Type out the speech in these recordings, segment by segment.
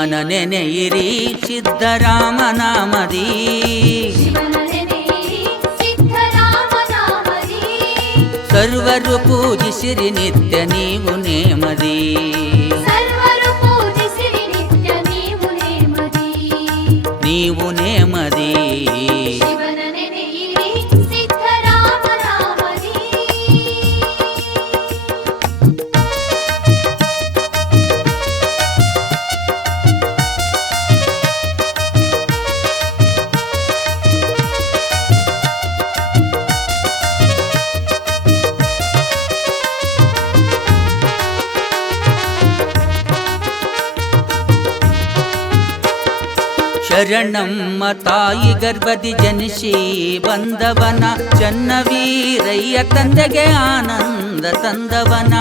ಶಿವನ ನೆನೆಯಿರಿ ಸಿದ್ಧರಾಮನಾಮದಿ ಶಿವನ ನೆನೆಯಿರಿ ಸಿದ್ಧರಾಮನಾಮದಿ ಸರ್ವರು ಪೂಜಿಸಿರಿ ನಿತ್ಯ ನೀವು ನೇಮದಿ ಸರ್ವರು ಶರಣಮ್ಮ ತಾಯಿ ಗರ್ಭದಿ ಜನಿಸಿ ಬಂದವನ ಚನ್ನವೀರಯ್ಯ ತಂದೆಗೆ ಆನಂದ ತಂದವನ.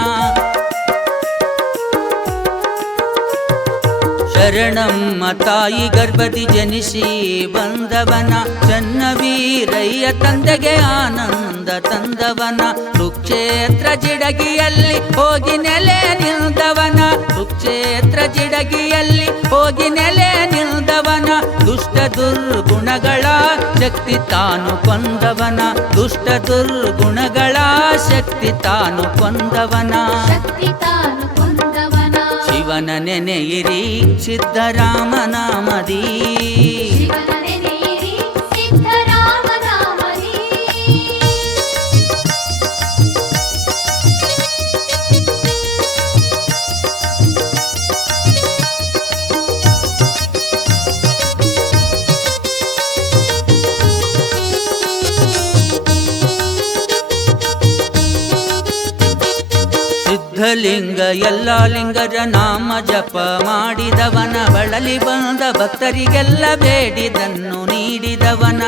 ಶರಣಮ್ಮ ತಾಯಿ ಗರ್ಭದಿ ಜನಿಸಿ ಬಂದವನ ಚನ್ನವೀರಯ್ಯ ತಂದೆಗೆ ಆನಂದ ತಂದವನ. ಸುಕ್ಷೇತ್ರ ಜಿಡಗಿಯಲ್ಲಿ ಹೋಗಿ ನೆಲೆ ನಿಲ್ದವನ. ಸುಕ್ಷೇತ್ರ ಜಿಡಗಿಯಲ್ಲಿ ಹೋಗಿ ನೆಲೆ ನಿಲ್ದವನ ದುಷ್ಟ ದುರ್ಗುಣಗಳ ಶಕ್ತಿ ತಾನು ಕೊಂದವನ ದುಷ್ಟ ದುರ್ಗುಣಗಳ ಶಕ್ತಿ ತಾನು ಕೊಂದವನ. ಶಕ್ತಿ ತಾನು ಕೊಂದವನ. ಶಿವನ ನೆನೆಯಿರಿ ಸಿದ್ಧರಾಮನಾಮದಿ ಸಿದ್ಧಲಿಂಗ ಎಲ್ಲ ಲಿಂಗರ ನಾಮ ಜಪ ಮಾಡಿದವನ ಬಳಲಿ ಬಂದ ಭಕ್ತರಿಗೆಲ್ಲ ಬೇಡಿದನ್ನು ನೀಡಿದವನ.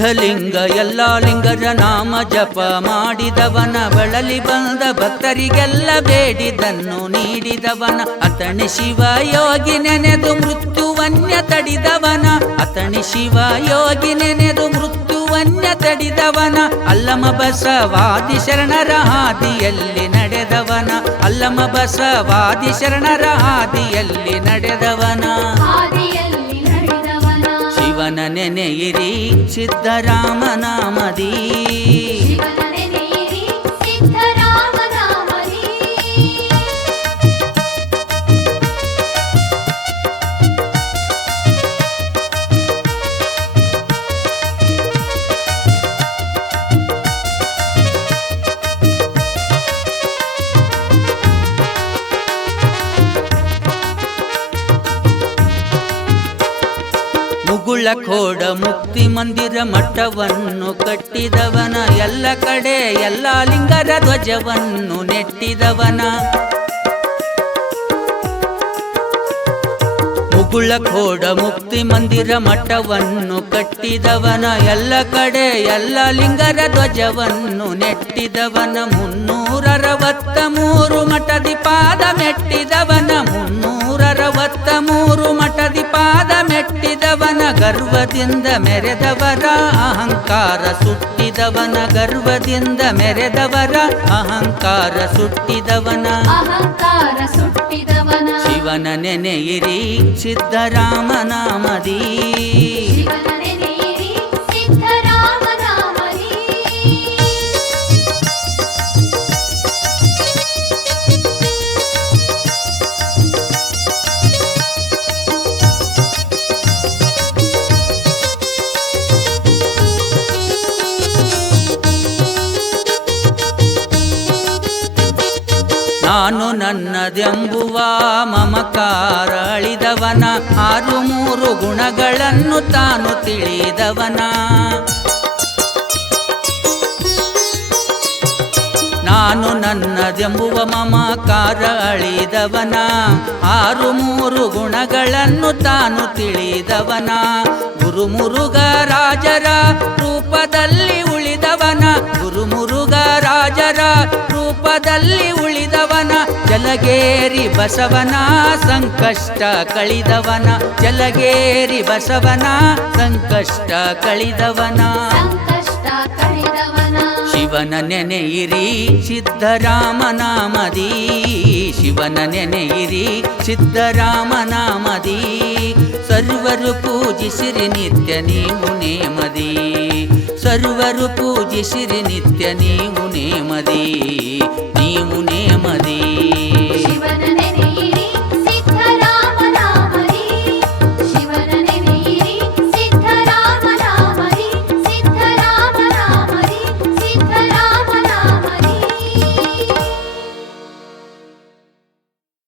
ಸಿದ್ಧಲಿಂಗ ಎಲ್ಲ ಲಿಂಗರ ನಾಮ ಜಪ ಮಾಡಿದವನ, ಬಳಲಿ ಬಂದ ಭಕ್ತರಿಗೆಲ್ಲ ಬೇಡಿದನ್ನು ನೀಡಿದವನ. ಅತಣಿ ಶಿವ ಯೋಗಿ ನೆನೆದು ಮೃತ್ಯುವನ್ಯ ತಡಿದವನ. ಅತಣಿ ಶಿವ ಯೋಗಿ ನೆನೆದು ಮೃತ್ಯುವನ್ಯ ತಡಿದವನ. ಅಲ್ಲಮ ಬಸವಾದಿ ಶರಣರ ಹಾದಿಯಲ್ಲಿ ನಡೆದವನ. ಅಲ್ಲಮ ಬಸವಾದಿ ಶರಣರ ಹಾದಿಯಲ್ಲಿ ನಡೆದವನ. ಶಿವನ ನೆನೆಯಿರಿ ಸಿದ್ಧರಾಮನಾಮದಿ ಶಿವನ ಮುಗುಳ ಖೋಡ ಮುಕ್ತಿ ಮಂದಿರ ಮಠವನ್ನು ಕಟ್ಟಿದವನ. ಎಲ್ಲ ಕಡೆ ಎಲ್ಲ ಲಿಂಗರ ಧ್ವಜವನ್ನು ನೆಟ್ಟಿದವನ. ಮುಗುಳ ಖೋಡ ಮುಕ್ತಿ ಮಂದಿರ ಮಠವನ್ನು ಕಟ್ಟಿದವನ. ಎಲ್ಲ ಕಡೆ ಎಲ್ಲ ಲಿಂಗರ ಧ್ವಜವನ್ನು ನೆಟ್ಟಿದವನ. ಮುನ್ನೂರರವತ್ತ ಮೂರು ಮಠದಿ ಪಾದ ಮೆಟ್ಟಿದವನ ಗರ್ವದಿಂದ ಮೆರೆದವರ ಅಹಂಕಾರ ಸುಟ್ಟಿದವನ ಗರ್ವದಿಂದ ಮೆರೆದವರ ಅಹಂಕಾರ ಸುಟ್ಟಿದವನ ಅಹಂಕಾರ ಸುಟ್ಟಿದವನ. ಶಿವನ ನೆನೆಯಿರಿ ಸಿದ್ಧರಾಮನಾಮದಿ. ಶಿವನ ನನ್ನದೆಂಬುವ ಮಮಕಾರ ಅಳಿದವನ ಆರು ಮೂರು ಗುಣಗಳನ್ನು ತಾನು ತಿಳಿದವನ. ನಾನು ನನ್ನದೆಂಬುವ ಮಮಕಾರ ಅಳಿದವನ ಆರು ಮೂರು ಗುಣಗಳನ್ನು ತಾನು ತಿಳಿದವನ. ಗುರುಮುರುಗ ರಾಜರ ರೂಪದಲ್ಲಿ ಉಳಿದವನ. ಗುರುಮುರುಗ ರಾಜರ ರೂಪದಲ್ಲಿ ಜಲಗೇರಿ ಬಸವನ ಸಂಕಷ್ಟ ಕಳಿದವನ ಜಲಗೇರಿ ಬಸವನ ಸಂಕಷ್ಟ ಕಳಿದವನ. ಶಿವನ ನೆನೆಯಿರಿ ಸಿದ್ಧರಾಮನಾಮದಿ ಶಿವನ ನೆನೆಯಿರಿ ಸಿದ್ಧರಾಮನಾಮದಿ. ಸರ್ವರು ಪೂಜಿಸಿರಿ ನಿತ್ಯ ನೀವು ನೇಮದಿ ಸರ್ವರು ಪೂಜಿಸಿರಿ ನಿತ್ಯ ನೀವು ನೇಮದಿ ನೀವು ನೇಮದಿ